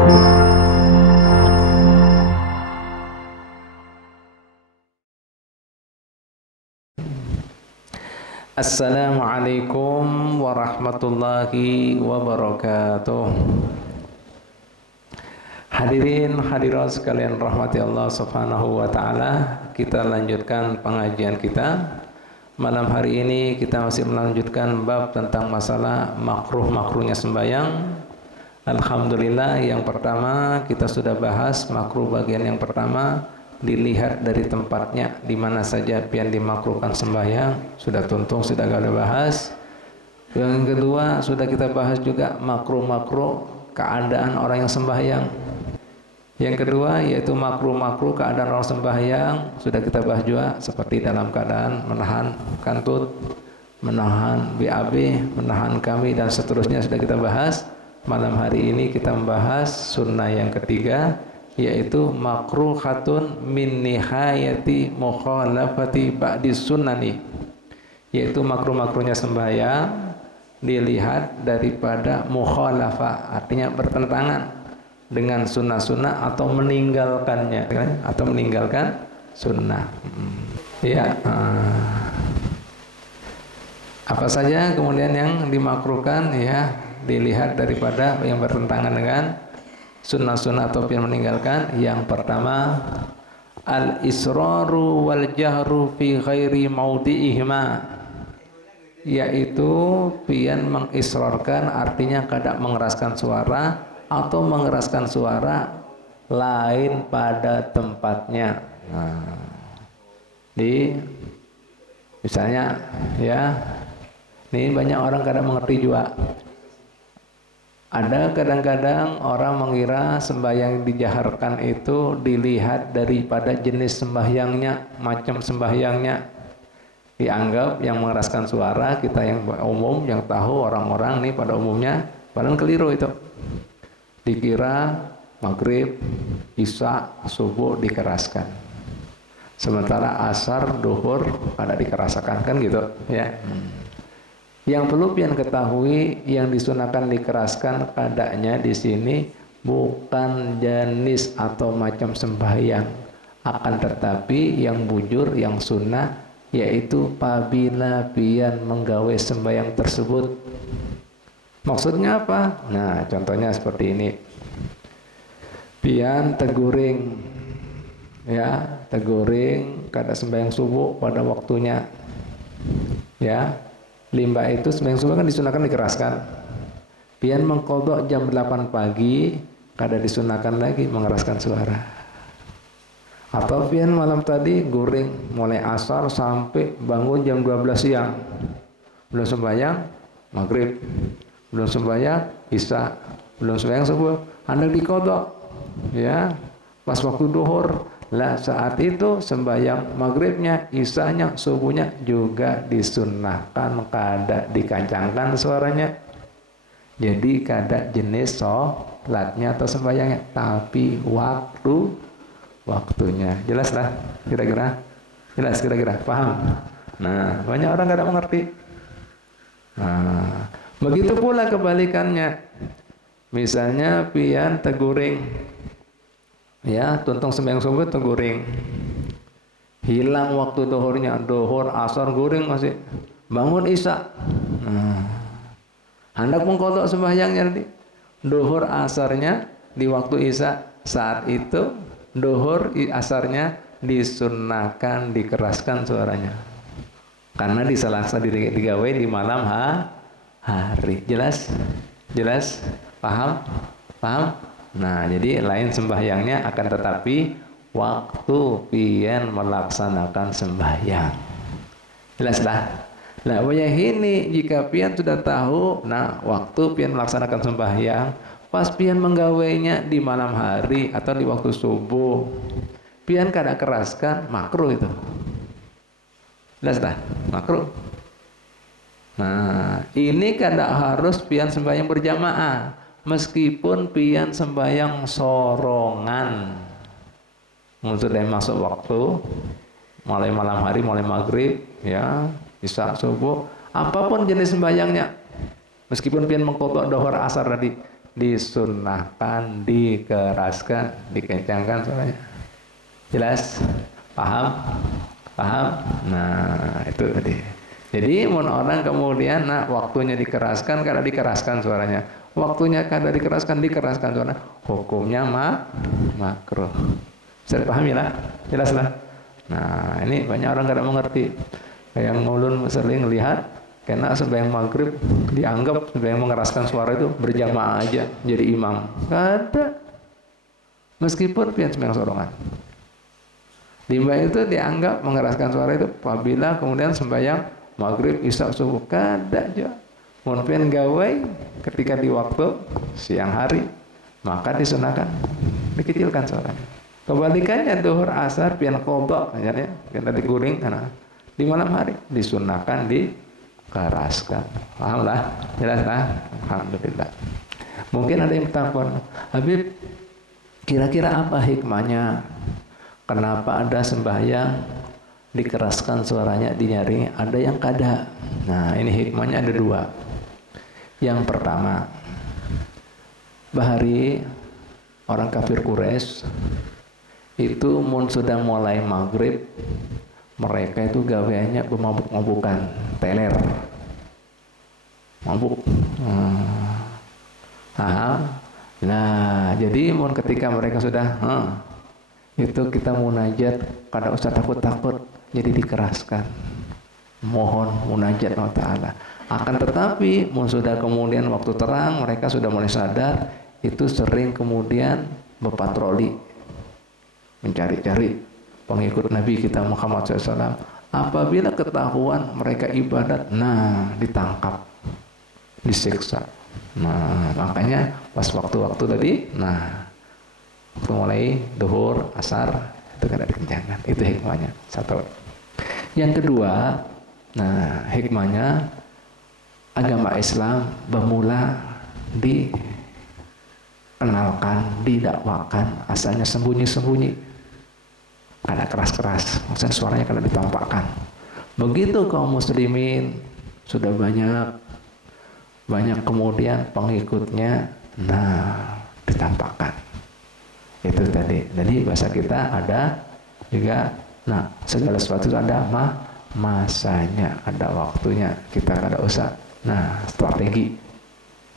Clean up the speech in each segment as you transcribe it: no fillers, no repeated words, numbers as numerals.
Assalamualaikum warahmatullahi wabarakatuh. Hadirin hadirat sekalian rahmati Allah Subhanahu wa taala, kita lanjutkan pengajian kita. Malam hari ini kita masih melanjutkan bab tentang masalah makruh-makruhnya sembahyang. Alhamdulillah, yang pertama kita sudah bahas makruh bagian yang pertama, dilihat dari tempatnya di mana saja pian dimakruhkan sembahyang, sudah tuntung, sudah kita bahas. Yang kedua sudah kita bahas juga makruh-makruh keadaan orang yang sembahyang. Yang kedua yaitu makruh-makruh keadaan orang sembahyang, sudah kita bahas juga, seperti dalam keadaan menahan kantut, menahan BAB, menahan kami dan seterusnya sudah kita bahas. Malam hari ini kita membahas sunnah yang ketiga, yaitu makruhatun min nihayati mukhalafati ba'di sunnani, yaitu makruh-makruhnya sembahyang dilihat daripada mukhalafah, artinya bertentangan dengan sunnah-sunnah atau meninggalkannya, atau meninggalkan sunnah. Ya, apa saja kemudian yang dimakruhkan, ya dilihat daripada yang bertentangan dengan sunnah-sunnah atau yang meninggalkan. Yang pertama, al-israru wal jahru fi ghairi maudi'ihima, yaitu pian mengisrarkan, artinya kadang mengeraskan suara atau mengeraskan suara lain pada tempatnya. Nah, misalnya ya, ini banyak orang kadang mengerti juga. Ada kadang-kadang orang mengira sembahyang dijaharkan itu dilihat daripada jenis sembahyangnya, macam sembahyangnya. Dianggap yang mengeraskan suara, kita yang umum yang tahu, orang-orang nih pada umumnya, padahal keliru itu. Dikira maghrib, isya, subuh dikeraskan, sementara asar, duhur pada dikeraskan, kan gitu ya. Yang perlu pian ketahui, yang disunahkan dikeraskan kadanya di sini bukan jenis atau macam sembahyang, akan tetapi yang bujur, yang sunnah, yaitu apabila pian menggawe sembahyang tersebut. Maksudnya apa? Nah, contohnya seperti ini. Pian teguring, ya, teguring kada sembahyang subuh pada waktunya. Ya, limbah itu sembahyang subuh kan disunahkan dikeraskan. Pian mengkodok jam 8 pagi, kada disunahkan lagi mengeraskan suara. Atau pian malam tadi guring mulai asar sampai bangun jam 12 siang. Belum sembahyang maghrib, belum sembahyang isya, belum sembahyang subuh, hendak dikodok, ya, pas waktu duhur. Lah saat itu sembahyang maghribnya, isyanya, subuhnya juga disunahkan kada dikancangkan suaranya. Jadi kada jenis sholatnya atau sembahyangnya, tapi waktunya. Jelas lah kira-kira? Jelas kira-kira? Paham? Nah, banyak orang kada mengerti. Nah, begitu pula kebalikannya. Misalnya pian teguring, ya, tuntung sembahyang subuh teguring, hilang waktu duhurnya, duhur, asar guring masih, bangun isya. Nah, hendak mengkodok sembahyangnya nanti, duhur asarnya di waktu isya, saat itu duhur asarnya disunahkan dikeraskan suaranya, karena digawe di malam hari. Jelas? Jelas? Paham? Paham? Nah, jadi lain sembahyangnya, akan tetapi waktu pian melaksanakan sembahyang. Jelas lah? Nah, ini jika pian sudah tahu, nah waktu pian melaksanakan sembahyang, pas pian menggawainya di malam hari atau di waktu subuh, pian kada keraskan, makruh itu. Jelas dah? Makruh. Nah, ini kada harus pian sembahyang berjamaah. Meskipun pian sembahyang sorongan, sudah masuk waktu, mulai malam hari, mulai maghrib, ya, isya, subuh, apapun jenis sembahyangnya, meskipun pian mengkodok dohor asar tadi, Disunnahkan, dikeraskan, dikencangkan suaranya. Jelas? Paham? Paham? Nah, itu tadi. Jadi orang kemudian waktunya dikeraskan, kada dikeraskan suaranya. Waktunya kada dikeraskan suaranya. Hukumnya makruh. Bisa dipahami lah? Jelas lah? Nah, ini banyak orang kada mengerti. Yang ulun sering lihat karena sembahyang maghrib dianggap sembahyang mengeraskan suara itu berjamaah aja jadi imam. Kada. Meskipun pian sembahyang sorongan. Lima itu dianggap mengeraskan suara itu apabila kemudian sembahyang maghrib, isya, subuh. Kada aja. Mun pian gawai ketika di waktu siang hari maka disunahkan dikecilkan suaranya. Kebalikannya zuhur, asar pian qadha ya, kita diguring di malam hari disunahkan dikeraskan. Paham lah? Jelas lah? Alhamdulillah. Mungkin ada yang bertanya, Habib, kira-kira apa hikmahnya? Kenapa ada sembahyang dikeraskan suaranya, dinyaring? Ada yang kada. Nah, ini hikmahnya ada dua. Yang pertama, bahari orang kafir Quraisy itu sudah mulai maghrib, mereka itu gaweannya bermabuk-mabukan, teler, mabuk. Nah, jadi ketika mereka sudah itu kita munajat, kada usah takut-takut, jadi dikeraskan. Mohon munajat Allah Ta'ala. Akan tetapi, sudah kemudian waktu terang, mereka sudah mulai sadar, itu sering kemudian berpatroli, mencari-cari pengikut Nabi kita Muhammad SAW. Apabila ketahuan mereka ibadat, ditangkap, disiksa. Nah, makanya pas waktu-waktu tadi, waktu mulai duhur, asar, itu kada dikencangkan. Itu hikmahnya. Satu. Yang kedua, hikmahnya agama Islam bermula dikenalkan, didakwakan, asalnya sembunyi-sembunyi, kada keras-keras, maksudnya suaranya kada ditampakkan. Begitu kaum muslimin sudah banyak kemudian pengikutnya, ditampakkan. Itu tadi. Jadi bahasa kita ada juga, segala sesuatu ada masanya, ada waktunya. Kita kada usah strategi.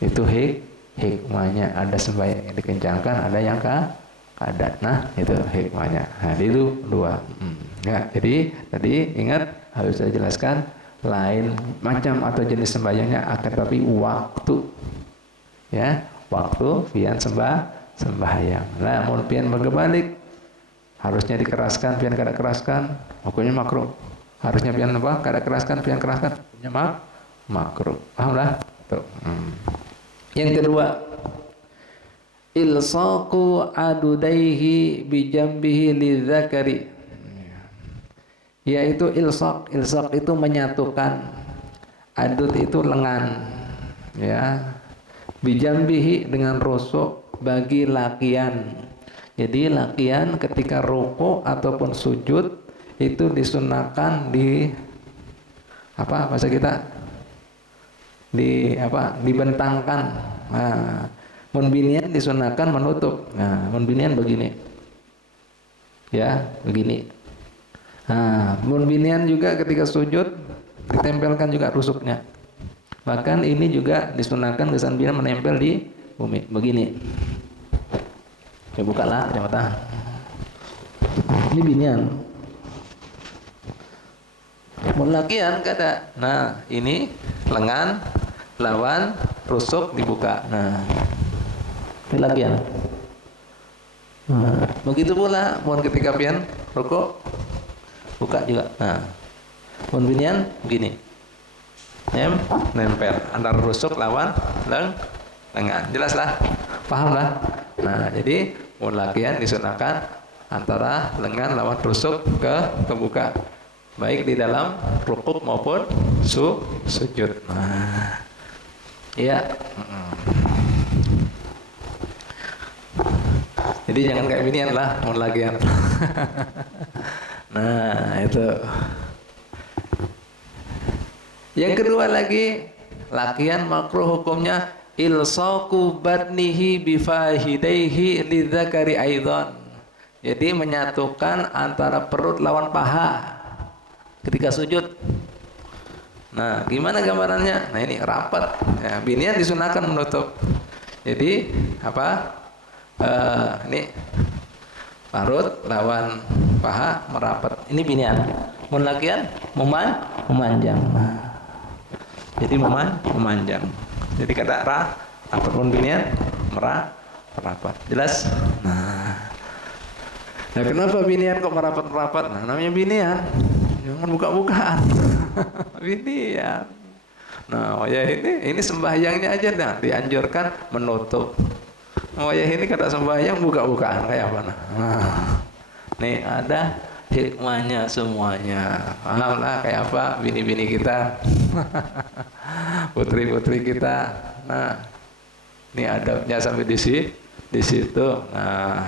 Itu hikmahnya. Ada sembahyang yang dikencangkan, ada yang kada. Itu hikmahnya. Itu dua. Jadi tadi ingat harus saya jelaskan, lain macam atau jenis sembahyangnya, akan tapi waktu. Ya, waktu pian sembahyang. Mun pian berbalik, harusnya dikeraskan, pian kada keraskan, hukumnya makruh. Harusnya pian kada keraskan, pian keraskan, hukumnya makruh. Paham lah? Yang kedua, ilsaqu adudaihi bijambihi lidzakari, yaitu ilsaq itu menyatukan, adud itu lengan, ya, bijambihi dengan rusuk bagi lakian. Jadi lakian ketika rukuk ataupun sujud itu disunahkan bahasa kita dibentangkan. Mun binian disunahkan menutup. Mun binian begini. Ya, begini. Mun binian juga ketika sujud ditempelkan juga rusuknya. Bahkan ini juga disunahkan kesan binian menempel di bumi begini. Ya, bukalah kacamata. Ini binian. Mun lakian kada. Ini lengan lawan rusuk dibuka. Ini lakian. Begitu pula mun ketika pian rukuk buka juga. Mun binian begini. Nempel antara rusuk lawan lengan. Jelas lah? Paham lah? Jadi mun lakian disunahkan antara lengan lawan rusuk kebuka, baik di dalam rukuk maupun sujud. Iya. Jadi jangan kayak binian lah mun lakian. Itu. Yang kedua lagi, lakian makruh hukumnya ilsaqu batnihi bifahidaihi lidzakari aidan. Jadi menyatukan antara perut lawan paha ketika sujud. Nah, gimana gambarannya? Nah, ini rapat. Ya, binian disunahkan menutup. Jadi apa? Ini perut lawan paha merapat. Ini binian. Mun lakian memanjang. Jadi memanjang. Jadi kata rapat pun binian merapat. Jelas? Nah, kenapa binian kok merapat-merapat? Nah, namanya binian. Jangan buka-bukaan. Binian. Nah, wayah ini sembahyangnya aja dah dianjurkan menutup. Wayah ini kata sembahyang buka-bukaan kayak apa nah? Nih ada hikmahnya semuanya. Paham lah kayak apa bini-bini kita. Putri-putri kita. Nah, ini adabnya sampai di situ. Nah,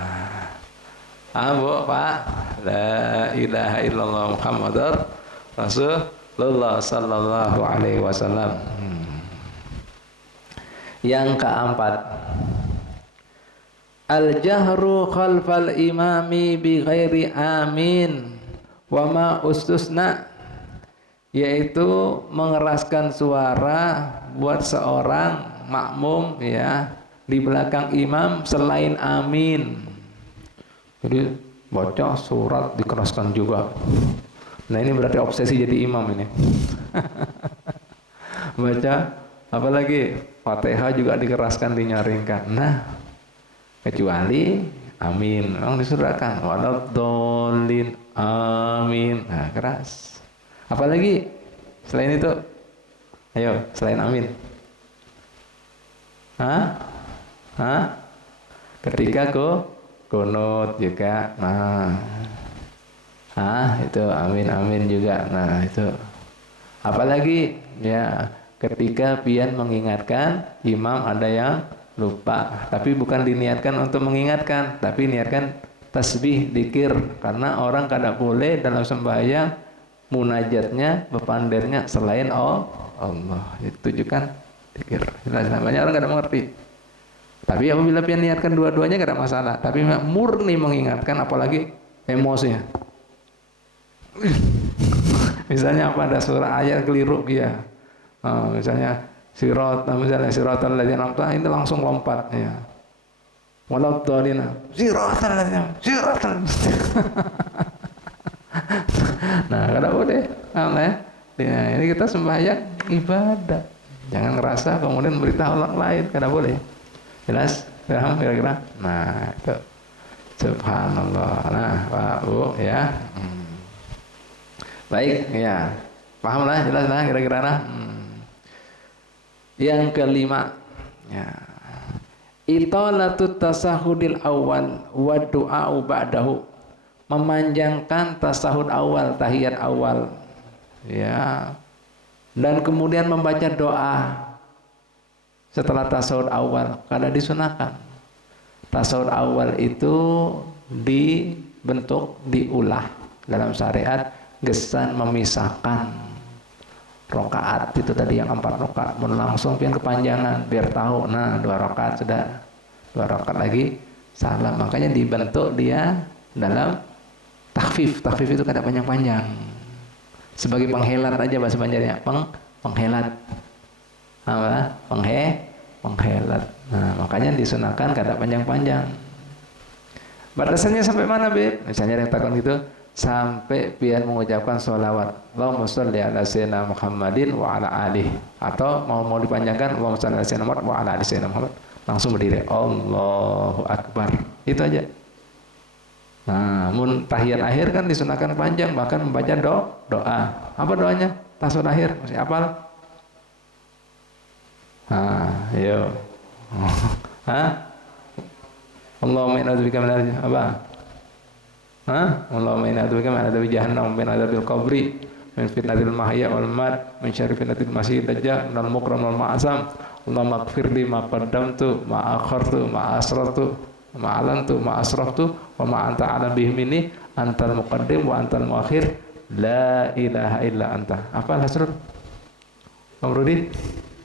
Bu, Pak, la ilaha illallah Muhammadur Rasulullah sallallahu alaihi wasallam. Yang keempat, al-jahru khalfal imami bi ghairi amin wa ma ustusna, yaitu mengeraskan suara buat seorang makmum ya di belakang imam selain amin. Jadi baca surat dikeraskan juga. Nah, ini berarti obsesi jadi imam ini. Baca apalagi Fatihah juga dikeraskan, dinyaringkan. Nah, kecuali amin memang disurahkan waladdallin amin. Nah, keras. Apalagi selain itu? Ayo, selain amin. Ketika kunut juga. Itu amin juga. Nah, itu. Apalagi ya ketika pian mengingatkan imam ada yang lupa, tapi bukan diniatkan untuk mengingatkan, tapi niatkan tasbih, dzikir, karena orang kada boleh dalam sembahyang munajatnya, bepandernya selain Allah. Ditujukan dzikir. Banyak orang kada mengerti. Tapi apabila pian niatkan dua-duanya kada masalah, tapi murni mengingatkan apalagi emosinya. Misalnya apa, ada surah ayat keliru ya. Misalnya siratal ladzina an'amta, ini langsung lompat ya. Waladdallin siratal ladzina. Nah, kada boleh. Ini kita sembahyang ibadah. Jangan ngerasa kemudian beritahu orang lain, kada boleh. Jelas? Paham kira-kira? Nah, itu. Subhanallah. Nah, Pak Bu ya. Baik, ya. Paham lah, jelas lah kira-kira nah. Yang kelima, ya. Italatut tasahudil awal wa du'a'u ba'dahu. Memanjangkan tasahud awal, tahiyat awal. Ya. Dan kemudian membaca doa setelah tasawuf awal, kada disunahkan. Tasawuf awal itu diulah dalam syariat, gesan memisahkan rokaat itu tadi yang 4 rokaat, langsung pian kepanjangan biar tahu. Nah, 2 rokaat sudah, 2 rokaat lagi salam. Makanya dibentuk dia dalam takhfif. Takhfif itu kada panjang-panjang, sebagai penghelat aja bahasa Banjarnya, penghelat. Apa? Penghelat. Nah, makanya disunahkan kada panjang-panjang. Batasannya sampai mana, Beb? Misalnya yang takon gitu, sampai pian mengucapkan sholawat. Allahumma sholli ala sayyidina Muhammadin wa ala alihi. Atau mau dipanjangkan, Allahumma sholli ala sayyidina Muhammad wa ala ali sayyidina Muhammad. Langsung berdiri, Allahu Akbar. Itu aja. Nah, mun tahiyat akhir kan disunahkan panjang, bahkan membaca doa. Apa doanya? Tasawuf akhir, masih hafal? Ayo. Allahumma inna a'udzubika min apa? Allahumma inna a'udzubika min adzabi jahannam, min adzabil qabri, min fitnatil mahya wal mat, min syarri fitnatil masiihid dajjal, minal mukram wal ma'asam. Allahumma ighfirli ma qaddamtu, ma akhartu, ma asrartu, ma alantu, ma asraftu, wa ma anta a'lam bihi minni, antal muqaddim wa antal muakhir, la ilaha illa anta. Apa Hasrul? Amrudin?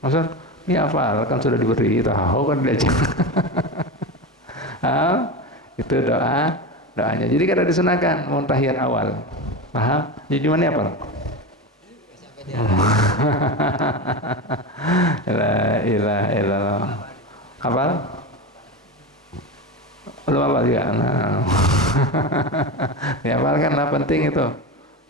Maksud? Ya hafal, kan sudah diberi tahu kan diajar. Itu doanya. Jadi kada disunahkan mau tahiyat awal. Paham? Jadi gimana apa? La ilaha illallah. Hafal? Belum hafal juga. Nah. Dihafal kan lah penting itu.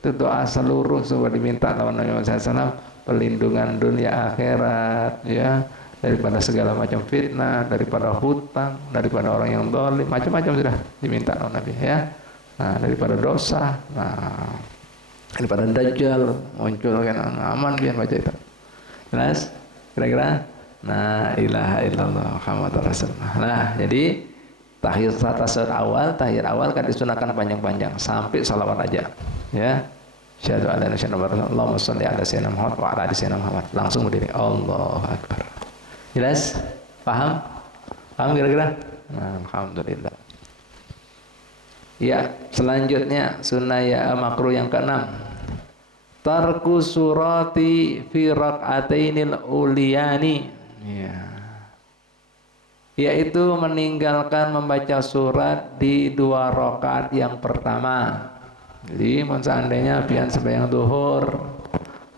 Itu doa seluruh semua diminta lawan Nabi Muhammad SAW, perlindungan dunia akhirat, ya, daripada segala macam fitnah, daripada hutang, daripada orang yang zalim, macam-macam sudah diminta lawan Nabi, ya. Nah, daripada dosa, nah, daripada dajjal muncul kan aman biar baca itu. Jelas? Kira-kira? Nah, ilaha illallah Muhammadur Rasulullah. Nah, jadi tahiyat awal kan disunahkan panjang-panjang sampai salawat aja. Ya. Syahadu alla ilaha illallah, Allahumma shalli ala sayyidina Muhammad wa ala ali sayyidina Muhammad. Langsung berdiri. Allahu akbar. Jelas? Paham? Paham kira-kira? Nah, alhamdulillah. Ya, selanjutnya sunnah ya makruh yang keenam. Tarku surati fi rak'atainil uliyani. Ya. Yaitu meninggalkan membaca surat di 2 rakaat yang pertama. Jadi seandainya pian sembahyang duhur,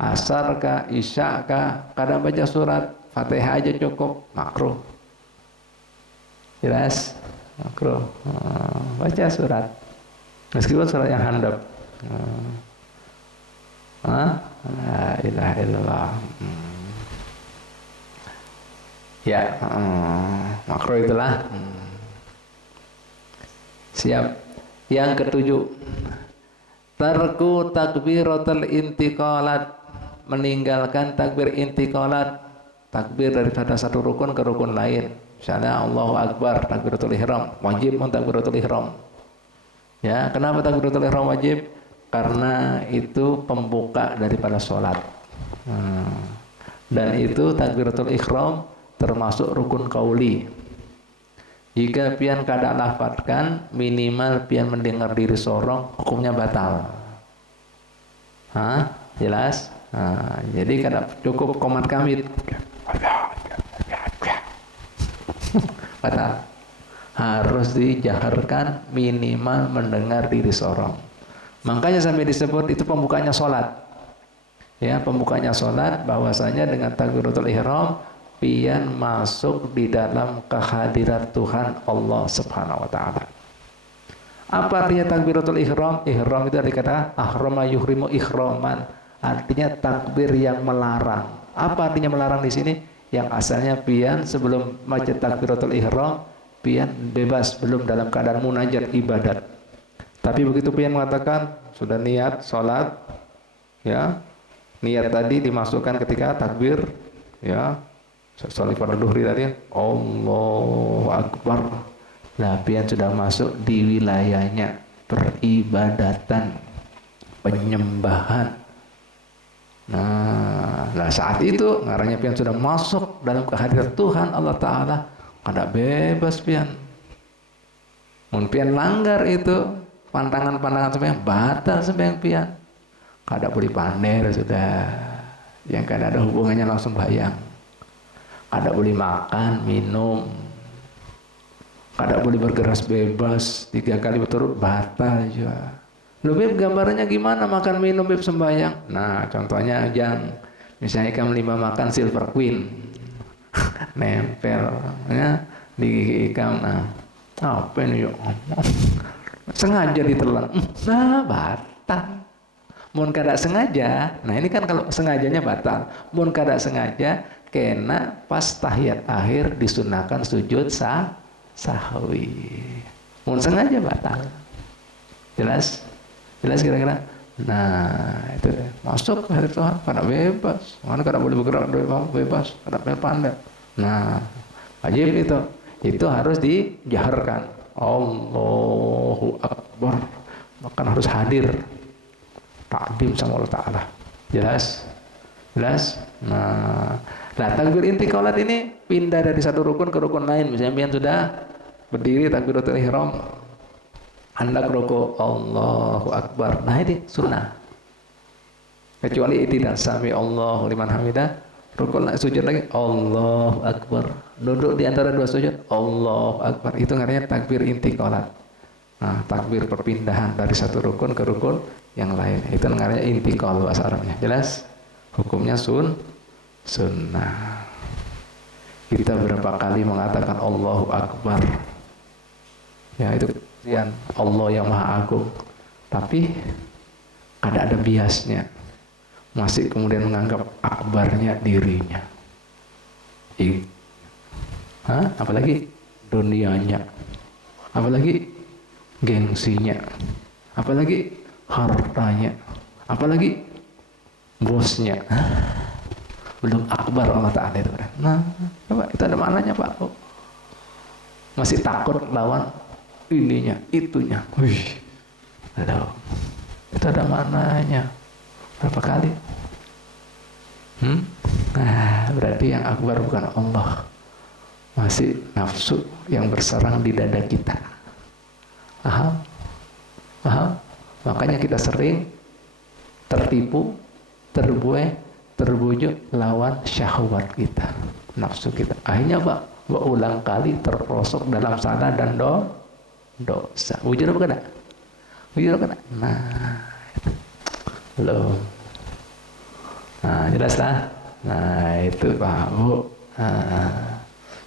asar kah, isya kah, kadang baca surat Fatihah aja cukup, makruh. Jelas? Makruh. Baca surat. Meskipun surat yang handap. La ilaha illallah. Ya, makruh itulah. Siap. Yang ketujuh, tarku takbiratul intiqalat, meninggalkan takbir intiqalat, takbir daripada satu rukun ke rukun lain. Misalnya Allahu Akbar, takbiratul ihram, wajib takbiratul ihram. Ya, kenapa takbiratul ihram wajib? Karena itu pembuka daripada sholat. Dan itu takbiratul ihram termasuk rukun qauli. Jika pian kada lafadzkan, minimal pian mendengar diri sorong, hukumnya batal. Jelas? Jadi kada cukup komat kamit. Batal. Harus dijaharkan, minimal mendengar diri sorong. Makanya sampai disebut itu pembukanya sholat. Ya, pembukanya sholat bahwasanya dengan takbiratul ihram pian masuk di dalam kehadirat Tuhan Allah Subhanahu wa taala. Apa artinya takbiratul ihram? Ihram itu dari kata ahrama yuhrimu ihraman, artinya takbir yang melarang. Apa artinya melarang di sini? Yang asalnya pian sebelum baca takbiratul ihram, pian bebas, belum dalam keadaan munajat ibadat. Tapi begitu pian mengatakan sudah niat sholat, ya, niat tadi dimasukkan ketika takbir, ya, sholat pada duhri tadi, Allahu Akbar. Nah, pian sudah masuk di wilayahnya peribadatan, penyembahan. Nah, saat itu ngaranya pian sudah masuk dalam kehadiran Tuhan Allah Ta'ala, kada bebas pian. Mun pian langgar itu pantangan-pantangan sembahyang, batal sembahyang pian. Kada boleh pamer sudah, yang kada ada hubungannya langsung bayang. Kada boleh makan, minum, kada boleh bergeras bebas 3 kali berturut, batal juga. Lu beb gambarannya gimana makan minum beb sembahyang? Nah, contohnya jang, misalnya kamu 5 makan Silver Queen, nempel, ya, di gigi ikam. Nah, apa ini yuk? Sengaja ditelan, nah batal. Mun kada sengaja, nah ini kan kalau sengajanya batal. Mun kada sengaja, kena pas tahiyat akhir disunahkan sujud sahwi. Mun sengaja batal. Jelas? Jelas kira-kira? Nah, itu masuk ke hadirat Tuhan, kada bebas. Mana kada boleh bergerak bebas, kada pandai. Nah, wajib itu. Itu harus dijaharkan. Allahu Akbar. Bahkan harus hadir. Takdim sama Allah Ta'ala. Jelas? Jelas? Nah, takbir intiqalat ini pindah dari satu rukun ke rukun lain. Misalnya pian sudah berdiri takbiratul ihram, hendak rukuk, Allahu Akbar. Nah, ini sunnah. Kecuali itidal, sami Allahu liman hamidah, Rukuk lagi, sujud lagi, Allahu Akbar. Duduk di antara dua sujud, Allahu Akbar. Itu namanya takbir intiqalat. Nah, takbir perpindahan dari satu rukun ke rukun yang lain. Itu namanya intiqal bahasa Arabnya. Jelas? Hukumnya sunnah. Kita berapa kali mengatakan Allahu Akbar. Ya, itu kemudian Allah yang Maha Agung. Tapi ada biasnya. Masih kemudian menganggap akbarnya dirinya. Apalagi dunianya. Apalagi gengsinya. Apalagi hartanya. Apalagi bosnya. Belum akbar Allah Ta'ala itu kan. Nah, coba itu ada maknanya Pak. Masih takut lawan ininya, itunya. Wih. Aduh. Itu ada maknanya. Berapa kali? Nah, berarti yang akbar bukan Allah. Masih nafsu yang berserang di dada kita. Paham? Makanya kita sering tertipu, terbujuk lawan syahwat kita, nafsu kita. Akhirnya berulang kali terperosok dalam salah dan dosa. Wujud apa kena? Nah, belum. Nah, jelas lah. Nah, itu Pak Bu.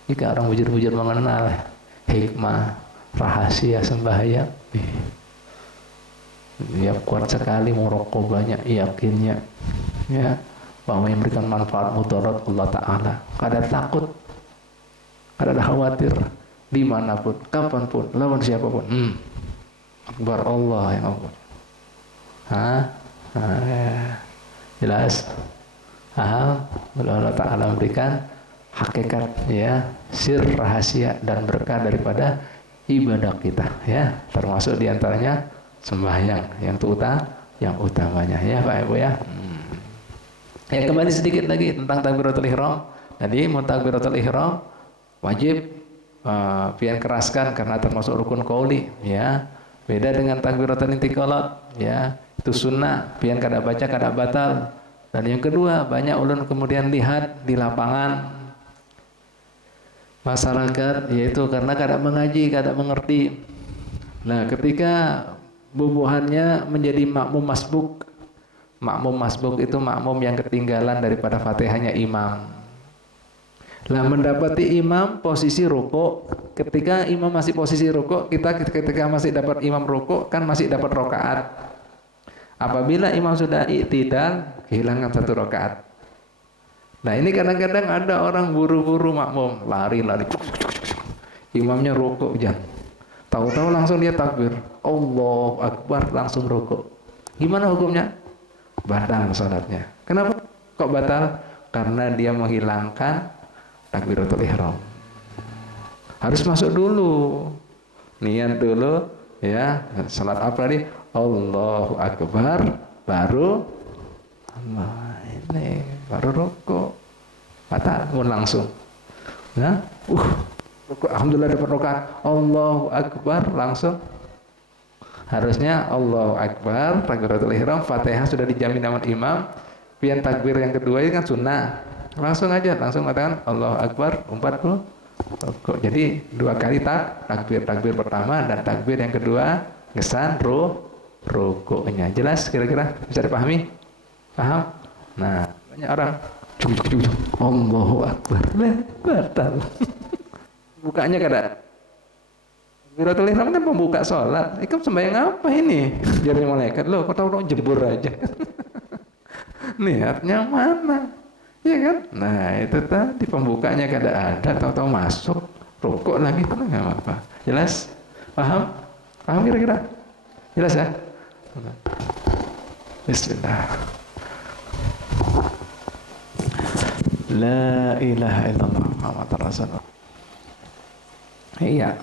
Jika orang bujur-bujur mengenal hikmah, rahasia sembahyang, dia kuat sekali merokok banyak, yakinnya, ya, bahwa yang memberikan manfaat mudarat Allah Ta'ala. Kada takut, kada khawatir, dimanapun, kapanpun, lawan siapapun. Akbar Allah yang akbar. Jelas? Allah Ta'ala memberikan hakikat, ya, sir, rahasia dan berkah daripada ibadah kita, ya, termasuk diantaranya sembahyang yang utamanya, ya Pak Ibu ya. Ya, kembali sedikit lagi tentang takbiratul ihram. Jadi takbiratul ihram wajib pian keraskan karena termasuk rukun qauli, ya. Beda dengan takbiratul intiqalat, ya. Itu sunnah, pian kada baca kada batal. Dan yang kedua, banyak ulun kemudian lihat di lapangan masyarakat, yaitu karena kada mengaji, kada mengerti. Nah, ketika bubuhannya menjadi makmum masbuk. Makmum masbuk itu makmum yang ketinggalan daripada Fatihahnya imam. Nah, mendapati imam posisi rukuk, ketika imam masih posisi rukuk, kita ketika masih dapat imam rukuk kan masih dapat rakaat. Apabila imam sudah i'tidal, kehilangan satu rakaat. Nah, ini kadang-kadang ada orang buru-buru makmum, lari-lari. Imamnya rukuk jangan. Tahu-tahu langsung dia takbir, Allahu Akbar, langsung rukuk. Gimana hukumnya? Batal salatnya. Kenapa kok batal? Karena dia menghilangkan takbiratul ihram. Harus masuk dulu, niat dulu, ya. Salat apa nih? Allahu Akbar, baru Allah, ini baru rukuk. Batal pun langsung. Nah, rukuk, alhamdulillah dapat rakaat. Allahu Akbar, langsung. Harusnya Allahu Akbar, takbiratul ihram, Fatihah sudah dijamin sama imam. Pian takbir yang kedua ini kan sunnah. Langsung katakan Allahu Akbar, umpat dulu. Jadi dua kali takbir pertama dan takbir yang kedua ngesan rukuknya. Jelas kira-kira bisa dipahami? Paham? Nah, banyak orang Allahu Akbar, batal. Bukanya kada. Takbiratul ihram kan pembuka sholat. Ikut sembahyang apa ini? Jadi malaikat, loh kau tahu jebur aja. Niatnya mana? Iya kan? Nah, itu tadi pembukanya kada ada, tahu-tahu masuk rukuk lagi, itu nggak apa-apa. Jelas? Paham? Paham kira-kira? Jelas ya? Bismillah. La ilaha illallah Muhammad Rasulullah. Iya,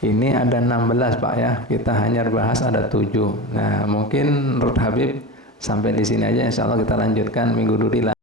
ini ada 16 Pak ya. Kita hanya bahas ada 7. Nah, mungkin menurut Habib sampai di sini aja. Insya Allah kita lanjutkan minggu dulu.